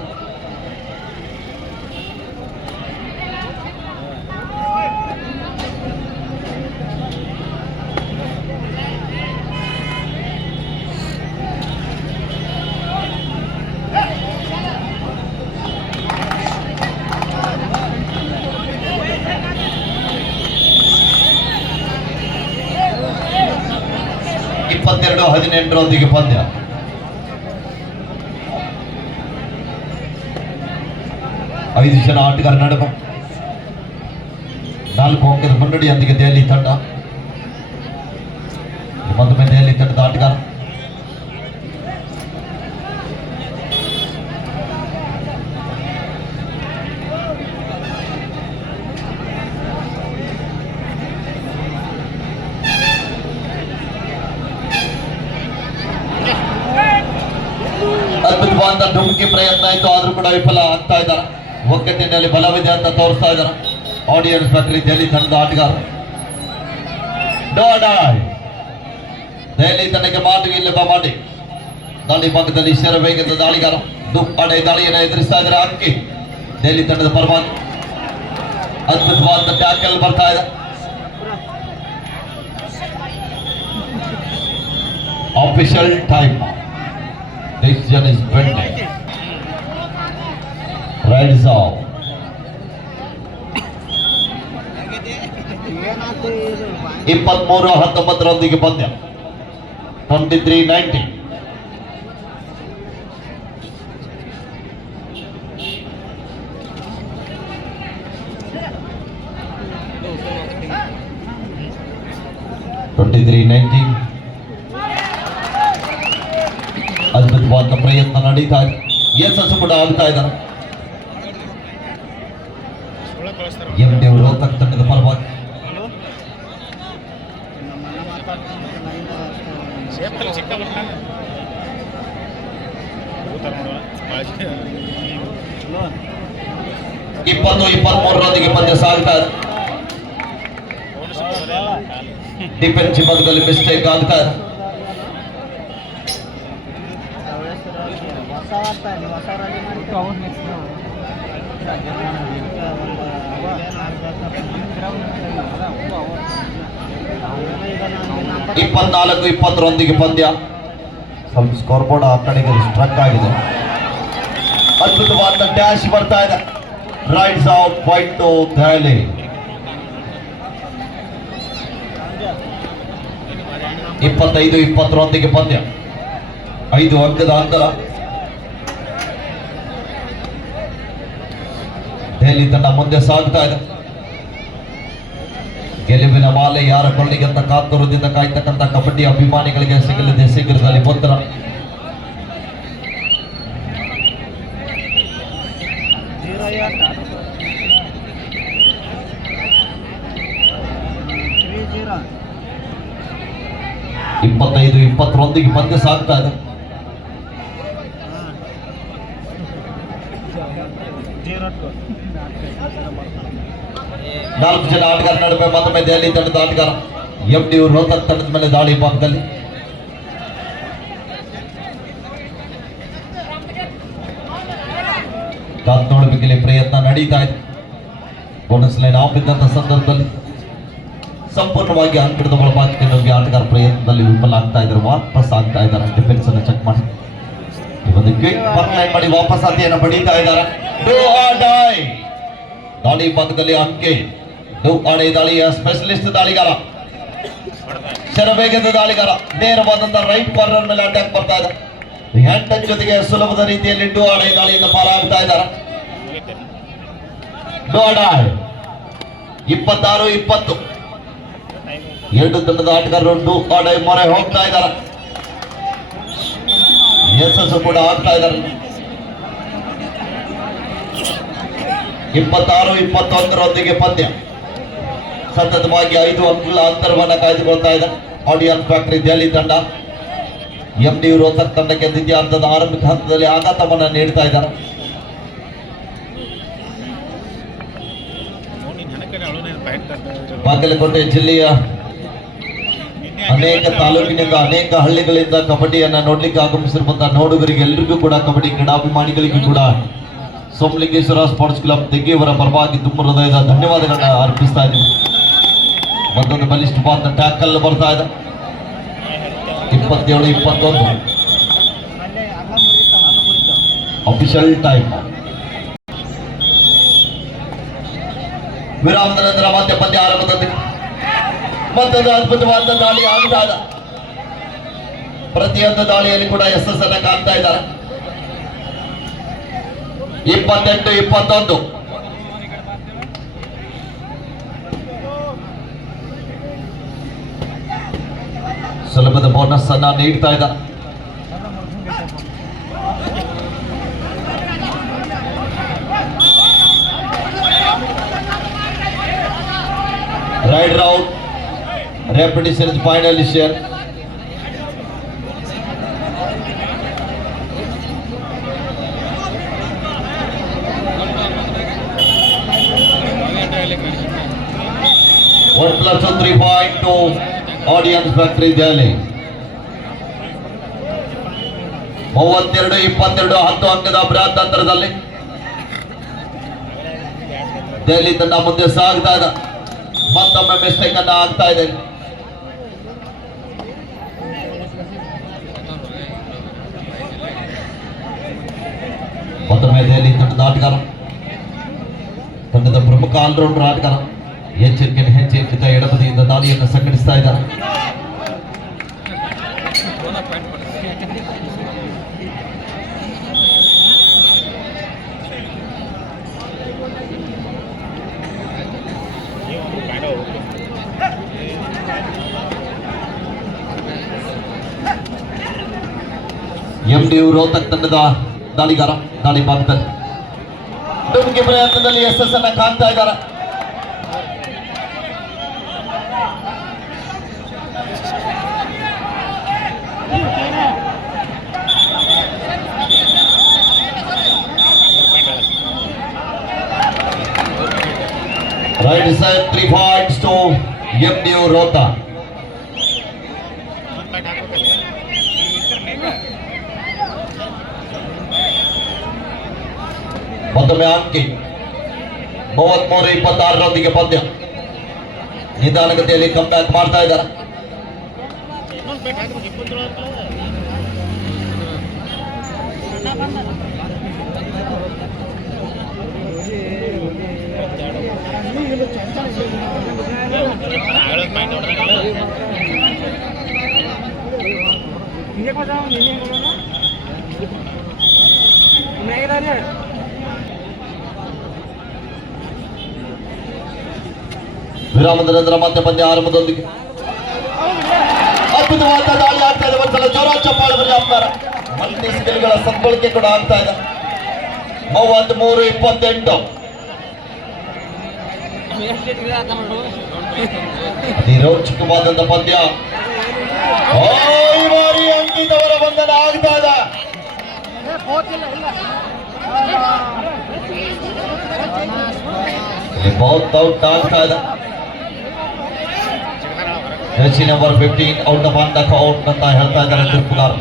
ಇಪ್ಪತ್ತೆರಡು 18 ಪಂದ್ಯ. ಐದು ಜನ ಆಟಗಾರ ನಡುವೆ 4 ಅಂಕದ ಮುನ್ನಡೆಯೊಂದಿಗೆ ದೆಹಲಿ ತಂಡ. ಮತ್ತೊಮ್ಮೆ ದೆಹಲಿ ತಂಡದ ಆಟಗಾರ ಅದ್ಭುತವಾದ ಡುಮ್ಕಿ ಪ್ರಯತ್ನ ಇತ್ತು, ಆದ್ರೂ ಕೂಡ ವಿಫಲ ಆಗ್ತಾ ಇದ್ದಾರೆ. ಒಗ್ಗಟ್ಟಿನಲ್ಲಿ ಬಲವಿದೆ ಅಂತ ತೋರಿಸ್ತಾ ಇದ್ದಾರೆ ಆಡಿಯನ್ಸ್ ಫ್ಯಾಕ್ಟರಿ ದೆಹಲಿ ತಂಡದ ಆಟಗಾರ. ದೆಹಲಿ ತಂಡಕ್ಕೆ ಮಾತು ಇಲ್ಲಬ ಮಾಡಿ ದಾಳಿ ಭಾಗದಲ್ಲಿ ಶರವೇಗದ ದಾಳಿಗಾರ ದುಪ್ಪಡೆ ದಾಳಿಯನ್ನು ಎದುರಿಸ್ತಾ ಇದ್ದಾರೆ. ಅಂಕಿ ದೆಹಲಿ ತಂಡದ ಪರವಾಗಿ ಅದ್ಭುತವಾದ ಟ್ಯಾಕಲ್ ಬರ್ತಾ ಇದೆ. Official time. Decision is pending. Rise out. ಇಪ್ಪತ್ಮೂರು 19 ಪಂದ್ಯ 23-19. ಅದ್ಭುತವಾದ ಪ್ರಯತ್ನ ನಡೀತಾ ಇದೆ. ಯಶಸ್ಸು ಕೂಡ ಆಗ್ತಾ ಇದ್ದಾರೆ. MDU ರೋಹ್ತಕ್ ತಂಡದ ಪರವಾಗಿ ಇಪ್ಪತ್ತು 23 ಪಂದ್ಯ ಸಾಗ್ತಾ ಇದೆ. ಡಿಫೆನ್ಸಿವ್ ಭಾಗದಲ್ಲಿ ಮಿಸ್ಟೇಕ್ ಆಗ್ತಾ ಇದೆ. ಇಪ್ಪತ್ನಾಲ್ಕು 21 ಪಂದ್ಯ. ಸ್ವಲ್ಪ ಸ್ಕೋರ್ ಬೋರ್ಡ್ ಆ ಕಡೆಗೆ ಸ್ಟ್ರಕ್ ಆಗಿದೆ. ಅದ್ಭುತವಾದ ಡ್ಯಾಶ್ ಬರ್ತಾ ಇದೆ. Rights out point to Delhi. ಇಪ್ಪತ್ತೈದು 21 ಪಂದ್ಯ. 5 ಅಂಕದ ಅಂತರ. ದೆಹಲಿ ತಂಡ ಮುಂದೆ ಸಾಗ್ತಾ ಇದೆ. ಗೆಲುವಿನ ಮಾಲೆ ಯಾರ ಕೊಳ್ಳಿಗೆ ಅಂತ ಕಾತುರದಿಂದ ಕಾಯ್ತಕ್ಕಂಥ ಕಬಡ್ಡಿ ಅಭಿಮಾನಿಗಳಿಗೆ ಸಿಗಲಿದೆ ಶೀಘ್ರದಲ್ಲಿ ಪುತ್ರ. ಇಪ್ಪತ್ತೈದು 21 ಪಂದ್ಯ ಸಾಗ್ತಾ ಇದೆ. ನಾಲ್ಕು ಜನ ಆಟಗಾರ ನಡುವೆ ಮತ್ತೊಮ್ಮೆ ದೆಹಲಿ ತಂಡದ ಆಟಗಾರ MDU ರೋಹ್ತಕ್ ತಂಡದ ಮೇಲೆ ದಾಳಿ ಭಾಗದಲ್ಲಿ ಕಾತ್ನೊಳಬೇಕಲ್ಲಿ ಪ್ರಯತ್ನ ನಡೀತಾ ಇದೆ. ಬೋನಸ್ ಲೈನ್ ಆಫ್ ಇದ್ದಂತ ಸಂದರ್ಭದಲ್ಲಿ ಸಂಪೂರ್ಣವಾಗಿ ಅಂಕಣದ ಒಳಭಾಗಕ್ಕೆ ನುಗ್ಗಿ ಆಟಗಾರ ಪ್ರಯತ್ನದಲ್ಲಿ ವಿಫಲ ಆಗ್ತಾ ಇದ್ದಾರೆ. ವಾಪಸ್ ಆಗ್ತಾ ಇದ್ದಾರೆ. ಡಿಫೆನ್ಸ್ ಅನ್ನು ಚೆಕ್ ಮಾಡಿ ಒಂದು ಕ್ವಿಕ್ ಬರ್ಕ್ ಲೈನ್ ಮಾಡಿ ವಾಪಸ್ ಆದಿಯನ್ನು ಪಡೀತಾ ಇದ್ದಾರೆ. ದಾಳಿ ಭಾಗದಲ್ಲಿ ಅಂಕೆ ದಾಳಿಯ ಸ್ಪೆಷಲಿಸ್ಟ್ ದಾಳಿಗಾರ, ಶರವೇಗದ ದಾಳಿಗಾರ ನೇರವಾದಂತಹ ರೈಟ್ ಕಾರ್ನರ್ ಮೇಲೆ ಅಟ್ಯಾಕ್ ಬರ್ತಾ ಇದೆ. ಹ್ಯಾಂಡ್ ಟಚ್ ಜೊತೆಗೆ ಸುಲಭದ ರೀತಿಯಲ್ಲಿ ದಾಳಿಯಿಂದ ಪಾರಾಗ್ತಾ ಇದ್ದಾರೆ. 26-20 ಎರಡು ತಂಡದ ಆಟಗಾರರು ಮೊರೆ ಹೋಗ್ತಾ ಇದ್ದಾರೆ. ಯಶಸ್ಸು ಕೂಡ ಆಗ್ತಾ ಇದ್ದಾರೆ. 26-21 ಪಂದ್ಯ. ಸತತವಾಗಿ 5 ಅಂಕಗಳ ಅಂತರವನ್ನು ಕಾಯ್ದುಕೊಳ್ತಾ ಇದೆ ಆಡಿಯನ್ಸ್ ಫ್ಯಾಕ್ಟರಿ ದೆಹಲಿ ತಂಡ. MDU ರೋಹ್ತಕ್ ತಂಡಕ್ಕೆ ದ್ವಿತೀಯಾರ್ಧದ ಆರಂಭಿಕ ಹಂತದಲ್ಲಿ ಆಘಾತವನ್ನು ನೀಡ್ತಾ ಇದ್ದಾರೆ. ಬಾಗಲಕೋಟೆ ಜಿಲ್ಲೆಯ ಅನೇಕ ತಾಲೂಕಿನಿಂದ ಅನೇಕ ಹಳ್ಳಿಗಳಿಂದ ಕಬಡ್ಡಿಯನ್ನ ನೋಡ್ಲಿಕ್ಕೆ ಆಗಮಿಸಿರುವಂತಹ ನೋಡುಗರಿಗೆ ಎಲ್ಲರಿಗೂ ಕೂಡ ಕಬಡ್ಡಿ ಕ್ರೀಡಾಭಿಮಾನಿಗಳಿಗೂ ಕೂಡ ಸೋಮಲಿಂಗೇಶ್ವರ ಸ್ಪೋರ್ಟ್ಸ್ ಕ್ಲಬ್ ತೆಗ್ಗಿಯವರ ಪರವಾಗಿ ತುಂಬ ಹೃದಯದ ಧನ್ಯವಾದಗಳನ್ನ ಅರ್ಪಿಸ್ತಾ ಇದ್ದೀವಿ. ಮತ್ತೊಂದು ಬಲಿಷ್ಠವಾದ ಟ್ಯಾಕಲ್ ಬರ್ತಾ ಇದೆ. 27-21 ಅಫಿಷಿಯಲ್ ಟೈಮ್. ವಿರಾಮದ ನಂತರ ಮತ್ತೆ ಪಂದ್ಯ ಆರಂಭದೊಂದಿಗೆ ಮತ್ತೊಂದು ಅದ್ಭುತವಾದ ದಾಳಿ ಆಗ್ತಾ ಇದೆ. ಪ್ರತಿಯೊಂದು ದಾಳಿಯಲ್ಲಿ ಕೂಡ ಯಶಸ್ಸನ್ನ ಕಾಣ್ತಾ ಇದ್ದಾರೆ. 28-21 ಸುಲಭದ ಬೋನಸ್ ಅನ್ನ ನೀಡ್ತಾ ಇದ್ದಾರೆ. Right round, repetition is finally share. One plus 3.2 audience factory Delhi. 32-22 10 ಅಂಕದ ಬೃಹತ್ ಅಂತರದಲ್ಲಿ ದೆಹಲಿ ತಂಡ ಮುಂದೆ ಸಾಗ್ತಾ ಇದೆ. ಮತ್ತೊಮ್ಮೆ ಮಿಸ್ಟೇಕ್ ಅನ್ನ ಆಗ್ತಾ ಇದೆ. ಮತ್ತೊಮ್ಮೆ ದೆಹಲಿ ತಂಡದ ಆಟಗಾರ, ತಂಡದ ಪ್ರಮುಖ ಆಲ್ರೌಂಡರ್ ಆಟಗಾರ ಎಚ್ಚರಿಕೆಯನ್ನು ಹೆಚ್ಚೆಚ್ಚುತ್ತಾ ಎಡಬದಿಯಿಂದ ದಾಳಿಯನ್ನು ಸಂಘಟಿಸ್ತಾ ಇದ್ದಾರೆ. ಎಂಡಿ ರೋಹತಕ್ ತಂಡದ ದಾಳಿಗಾರ ದಾಳಿ ಭಾಗದಲ್ಲಿ ಡುಮ್ಕಿ ಪ್ರಯತ್ನದಲ್ಲಿ ಯಶಸ್ಸನ್ನ ಕಾಣ್ತಾ ಇದ್ದಾರೆ. Right side 3 points to MDU Rota. ಮತ್ತೊಮ್ಮೆ ಅಂಕಿ 33-26 ಪಂದ್ಯ ನಿಧಾನಗತಿಯಲ್ಲಿ ಕಮ್ ಬ್ಯಾಕ್ ಮಾಡ್ತಾ ಇದ್ದಾರೆ. ವಿರಾಮದ ನಂತರ ಮತ್ತೆ ಪಂದ್ಯ ಆರಂಭದೊಂದಿಗೆ ಅದ್ಭುತವಾದ ದಾಳಿ ಆಗ್ತಾ ಇದೆ. ಒಂದ್ಸಲ ಜೋರ ಚಪ್ಪಾಳದಲ್ಲಿ ಆಗ್ತಾರೆ. ಮಲ್ಟಿ ಸ್ಕಿಲ್ಗಳ ಸದ್ಬಳಕೆ ಕೂಡ ಆಗ್ತಾ ಇದೆ. 33-28 ಅತಿ ರೋಚಕವಾದಂತ ಪಂದ್ಯ. ಈ ಬಾರಿ ಅಂಕಿತವರ ಬಂಧನ ಆಗ್ತಾ ಇದೆ. बहुत ಔಟ್ ಆಗ್ತಾ ಇದೆ. Jersey number 15 out of on the out ಅಂತ ಹೇಳ್ತಾ ಇದ್ದಾರೆ ತೀರ್ಪುಗಾರ.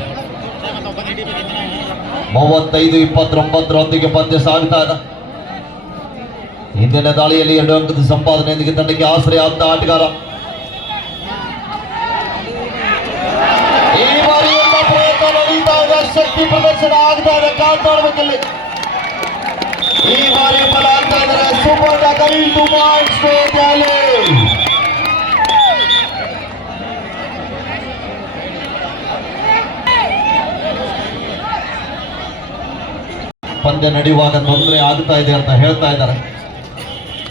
35-29 ಪಂದ್ಯ ಸಾಗ್ತಾ ಇದೆ. ಹಿಂದಿನ ದಾಳಿಯಲ್ಲಿ 2 ಅಂಕದ ಸಂಪಾದನೆಯೊಂದಿಗೆ ತಂಡಕ್ಕೆ ಆಶ್ರಯ ಆದ ಆಟಗಾರ ಈ ಬಾರಿ ಎಲ್ಲ ಪ್ರಯತ್ನ ನಡೀತಾ ಇದೆ. ಶಕ್ತಿ ಪ್ರದರ್ಶನ ಆಗ್ತಾ ಇದೆ. ಕಾಡ್ತಾಡ್ಬೇಕಲ್ಲಿ ಈ ಬಾರಿ ಫಲ ಆಗ್ತಾ ಇದ್ದಾರೆ. Super tiger 2 points Delhi. ಪಂದ್ಯ ನಡೆಯುವಾಗ ತೊಂದರೆ ಆಗ್ತಾ ಇದೆ ಅಂತ ಹೇಳ್ತಾ ಇದ್ದಾರೆ.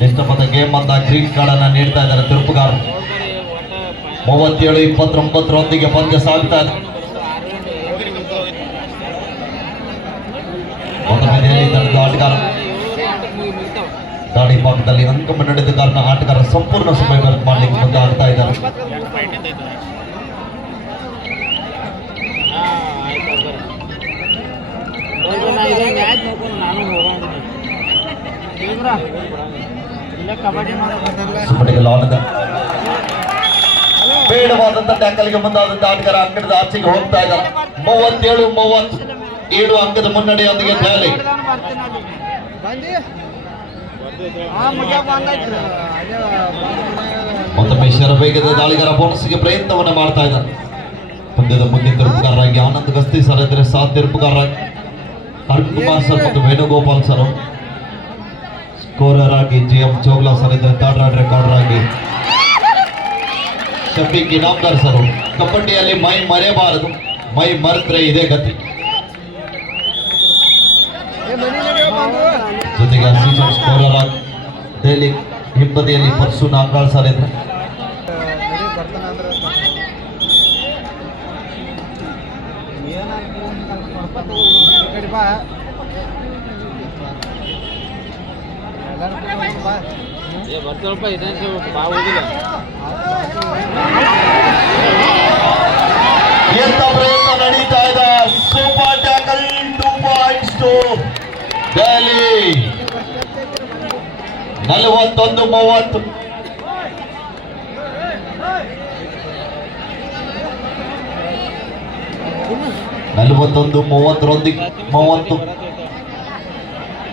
ಇಷ್ಟಪಟ್ಟ ಗೇಮ್ ಅಂತ ಗ್ರೀನ್ ಕಾರ್ಡ್ ಅನ್ನ ನೀಡ್ತಾ ಇದ್ದಾರೆ ತೀರ್ಪುಗಾರರು. 37-29 ಪಂದ್ಯ ಸಾಗ್ತಾ ಇದೆ. ತಂಡದ ಆಟಗಾರ ದಾಳಿ ಭಾಗದಲ್ಲಿ ಅಂಕಮ ನಡೆದ ಕಾರಣ ಆಟಗಾರ ಸಂಪೂರ್ಣ ಸಮಯ ಮಾಡಲಿಕ್ಕೆ ಮುಂದೆ ಆಗ್ತಾ ಇದ್ದಾರೆ. ಸುಮ್ಮನಿಗೆ ಲಾನದ ಬೇಡವಾದಂತ ಟ್ಯಾಕಲ್ಗೆ ಮುಂದಾದಂತ ಆಟಗಾರ ಅಂಕಣದ ಆಚೆಗೆ ಹೋಗ್ತಾ ಇದ್ದಾರೆ. 37-30 ಅಂಕದ ಮುನ್ನಡೆಯೊಂದಿಗೆ ದೆಹಲಿ. ಮತ್ತೊಮ್ಮೆ ಶರವೇಗದ ದಾಳಿಗಾರ ಬೋನಸ್ಗೆ ಪ್ರಯತ್ನವನ್ನು ಮಾಡ್ತಾ ಇದ್ದಾರೆ. ಪಂದ್ಯದ ಮುಖ್ಯ ತಿರುಪುಗಾರರಾಗಿ ಆನಂದ್ ಗಸ್ತಿ ಸರ್ ಇದ್ರೆ ಸಹ ತಿರುಪುಗಾರರಾಗಿ ಅರುಣ್ ಕುಮಾರ್ ಸರ್ ಮತ್ತು ವೇಣುಗೋಪಾಲ್ ಸರ್, ಸ್ಕೋರರ್ ಆಗಿ GM ಚೋಗ್ಲಾ ಸರ್ ಇದ್ದಾರೆ, ಥರ್ಡ್ ರಾಡ್ ರೆಕಾರ್ಡರ್ ಆಗಿ ಶಫೀಕ್ ಇನಾಮ್ದಾರ್ ಸರ್. ಕಬಡ್ಡಿಯಲ್ಲಿ ಮೈ ಮರೆಯಬಾರದು, ಮೈ ಮರೆತ್ರೆ ಇದೇ ಗತಿ. ಜೊತೆಗೆ ಅಸಿಸ್ಟೆಂಟ್ ಸ್ಕೋರರ್ ಆಗಿ ದೆಹಲಿ ಹಿಂಬದಿಯಲ್ಲಿ ಪರ್ಸು ನಾಗರಾಳ್ ಸರ್ ಇದ್ರೆ, ಬರ್ತಾರಪ್ಪ ಇದೇನು ಬಾ ಹೋಗಿಲ್ಲ. ಎಂತ ಪ್ರಯತ್ನ ನಡೀತಾ ಇದೆ. Super tackle 2 points to Delhi. 41-30. ರೊಂದಿಗೆ 30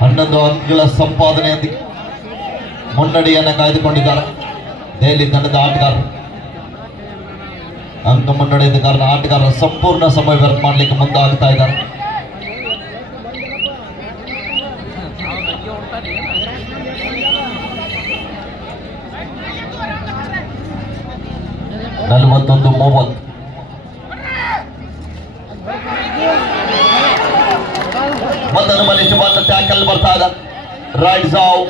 11 ಅಂಕಗಳ ಸಂಪಾದನೆಯೊಂದಿಗೆ ಮುನ್ನಡೆಯನ್ನು ಕಾಯ್ದುಕೊಂಡಿದ್ದಾರೆ ದೆಹಲಿ ತಂಡದ ಆಟಗಾರರು. ಅಂಕ ಮುನ್ನಡೆದ ಕಾರಣ ಆಟಗಾರರ ಸಂಪೂರ್ಣ ಸಮಯ ವ್ಯರ್ಥ ಮಾಡಲಿಕ್ಕೆ ಮುಂದಾಗ್ತಾ ಇದ್ದಾರೆ. ನಲವತ್ತೊಂದು 30. ಮೊದಲ ಬಲಿಷ್ಠವಾದ ಟ್ಯಾಕಲ್ ಬರ್ತಾ ಇದೆ. ರೈಟ್ ಸಾವ್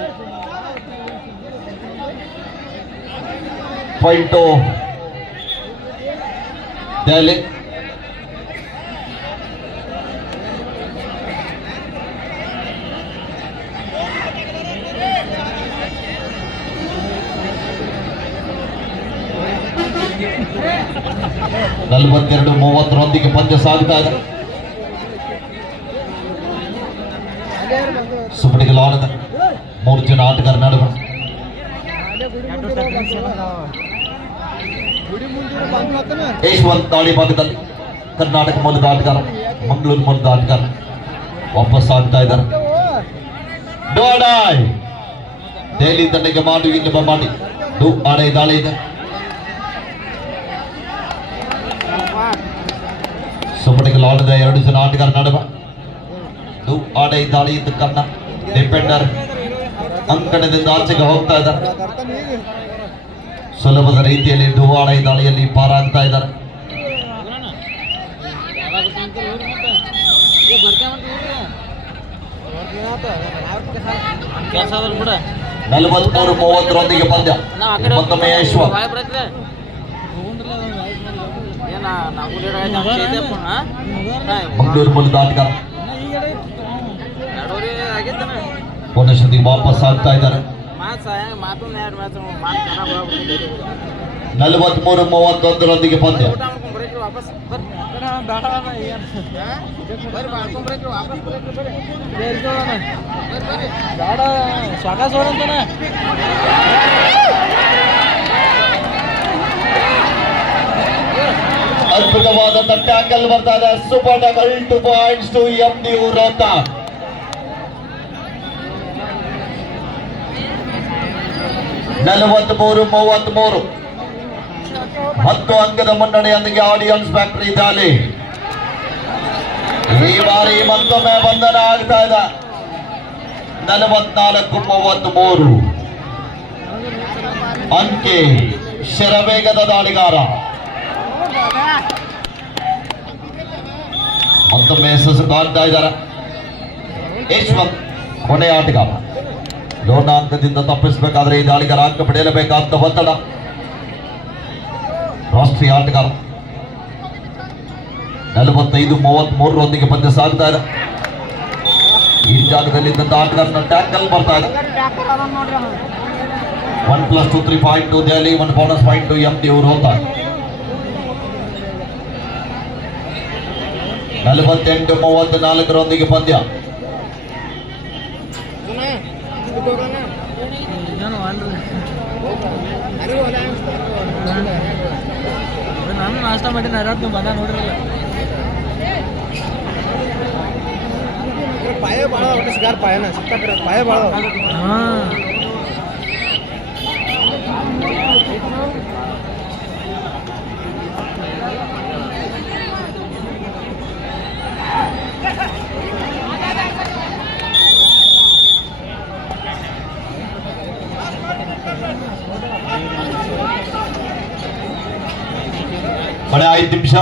ಪಾಯಿಂಟು ದೆಹಲಿ. ನಲವತ್ತೆರಡು 30 ಪಂದ್ಯ ಸಾಗ್ತಾ ಇದೆ. ಸುಬ್ಬಡಿಗೆ ಲಾನದ 3 ಜನ ಆಟಗಾರ ನಡುವೆ ಯಶವಂತ್ ದಾಳಿ ಭಾಗದಲ್ಲಿ ಕರ್ನಾಟಕ ಮೂಲದ ಆಟಗಾರ, ಮಂಗಳೂರು ಮೂಲದ ಆಟಗಾರ ವಾಪಸ್ ಆಗ್ತಾ ಇದ್ದಾರೆ. ದೆಹಲಿ ತಂಡಕ್ಕೆ ಮಾಡಿ ಇನ್ನೊಬ್ಬ ಮಾಡಿ ಆಡೈ ದಾಳಿ ಇದೆ. ಸುಬ್ಬಡಿಗೆ ಲಾನದ 2 ಜನ ಆಟಗಾರ ನಡುವೆ ಆಡೈ ದಾಳಿ ಇದ್ದ ಕಾರಣ ಡಿಫೆಂಡರ್ ಅಂಕಣದಿಂದ ಆಚೆಗೆ ಹೋಗ್ತಾ ಇದ್ದಾರೆ. ಸುಲಭದ ರೀತಿಯಲ್ಲಿ ಡುವಾಡೈ ದಾಳಿಯಲ್ಲಿ ಪಾರಾಗ್ತಾ ಇದ್ದಾರೆ. ಕೂಡ 43-30 ಪಂದ್ಯ. ಮತ್ತೊಮ್ಮೆ ಯಶ್ವಂತ್ ಮಂಗಳೂರು ಮೂಲದ ಆಟಗಾರ ಪುನಃ ವಾಪಸ್ ಆಗ್ತಾ ಇದ್ದಾರೆ. 43-31 ಪಂದ್ಯ. ಅದ್ಭುತವಾದಂತ ಟ್ಯಾಕಲ್ ಬರ್ತಾ ಇದೆ. Super tackle 2 points to MD Rohtak. 43-33 10 ಅಂಕದ ಮುನ್ನಡೆಯೊಂದಿಗೆ ಆಡಿಯನ್ಸ್ ಫ್ಯಾಕ್ಟರಿ ದೆಹಲಿ. ಈ ಬಾರಿ ಮತ್ತೊಮ್ಮೆ ಬಂಧನ ಆಗ್ತಾ ಇದೆ. 44-33 ಅಂಕೆ ಶರವೇಗದ ದಾಳಿಗಾರ. ಮತ್ತೊಮ್ಮೆ ಯಶಸ್ಸು ಕಾಣ್ತಾ ಇದ್ದಾರೆ. ಯಶವಂತ್ ಕೊನೆಯ ಆಟಗಾರ. ಲೋನ ಅಂಕದಿಂದ ತಪ್ಪಿಸಬೇಕಾದ್ರೆ ಈ ದಾಳಿಗಾರ ಅಂಕ ಪಡೆಯಲೇಬೇಕಾದ ಒತ್ತಡ. ರಾಷ್ಟ್ರೀಯ ಆಟಗಾರ. 45-33 ಪಂದ್ಯ ಸಾಗ್ತಾ ಇದೆ. ಈ ಜಾಗದಲ್ಲಿ ಆಟಗಾರನ ಟ್ಯಾಕಲ್ ಬರ್ತಾ ಇದೆ. 1+2 3 point to Delhi, 1 bonus point to MD ರೋಹ್ತಕ್. 48-34 ಪಂದ್ಯ. ನಾನು ನಾಷ್ಟ ಮಾಡಿ ನರಾತ್ ನೀವು ಬಂದ ನೋಡ್ರಲ್ಲ ಪಾಯ ಭಾಳ ಒಟ್ಟು ಸಿಗಾರ ಪಾಯನ ಸಿಕ್ಕಾಪಟ್ಟೆ ಪಾಯ ಭಾಳ ಹಾಂ ಕಡೆ 5 ನಿಮಿಷ.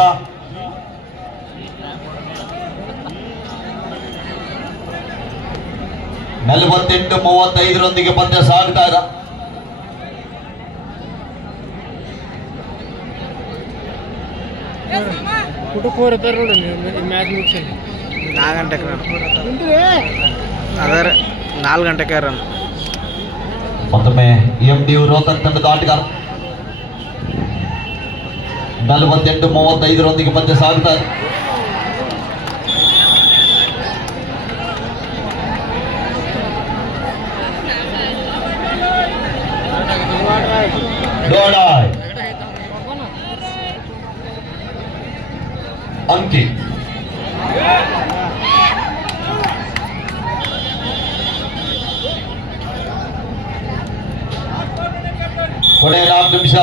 ನಲವತ್ತೆಂಟು 35 ಪಂದ್ಯ ಸಾಗ್ತಾ ಇದೆ. ಊಟಕ್ಕೆ ಹೋಗ್ತಾರೆ ನೋಡಿ ಮ್ಯಾಚ್ ಮುಗಿಸಿ 4 ಗಂಟೆಗೆ ಅದರ 4 ಗಂಟೆಗೆ ರನ್ ಮತ್ತೊಮ್ಮೆ MD ರೋಹತಕ್ ತಂಡದ ಆಟಗಾರ 48-35 ಪಂದ್ಯ ಸಾಗ್ತಾ ಇದೆ. ಡೋಡಾಯ್ ಅಂಕಿ ಕೊನೆಯ 4 ನಿಮಿಷ.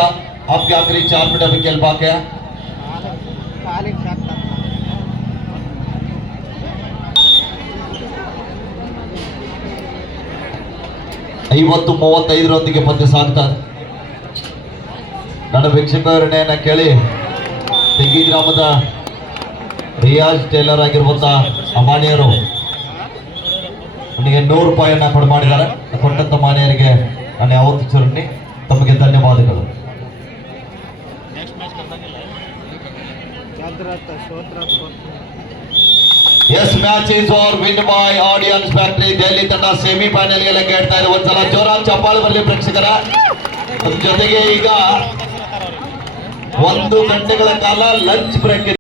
आपके आखिरी 4 मिनट अभी खेल बाकी है. ಐವತ್ತು 35 ಪಂದ್ಯ ಸಾಗ್ತಾ ಇದೆ. ನನ್ನ ವೀಕ್ಷಕರನ್ನೇನ ಕೇಳಿ ತೆಂಗಿ ಗ್ರಾಮದ ರಿಯಾಜ್ ಟೇಲರ್ ಆಗಿರುವಂತ ಅಮಾನಿಯರು ನನಗೆ 100 ರೂಪಾಯಿಯನ್ನ ಕೊಡು ಮಾಡಿದ್ದಾರೆ. ಕೊಟ್ಟಂತ ಮಾನ್ಯರಿಗೆ ನಾನು ಯಾವತ್ತೂ ಚಿರಣಿ ತಮಗೆ ಧನ್ಯವಾದಗಳು. As match is over win by audience factory. Delhi ತಂಡ ಸೆಮಿಫೈನಲ್ ಗೆ ಗೆಡ್ತಾ ಇದೆ. ಒಂದ್ಸಲ ಜೋರಾಗಿ ಚಪ್ಪಾಳೆ ಬರಲಿ ಪ್ರೇಕ್ಷಕರ. ಜೊತೆಗೆ ಈಗ 1 ಗಂಟೆಗಳ ಕಾಲ ಲಂಚ್ ಬ್ರೇಕ್.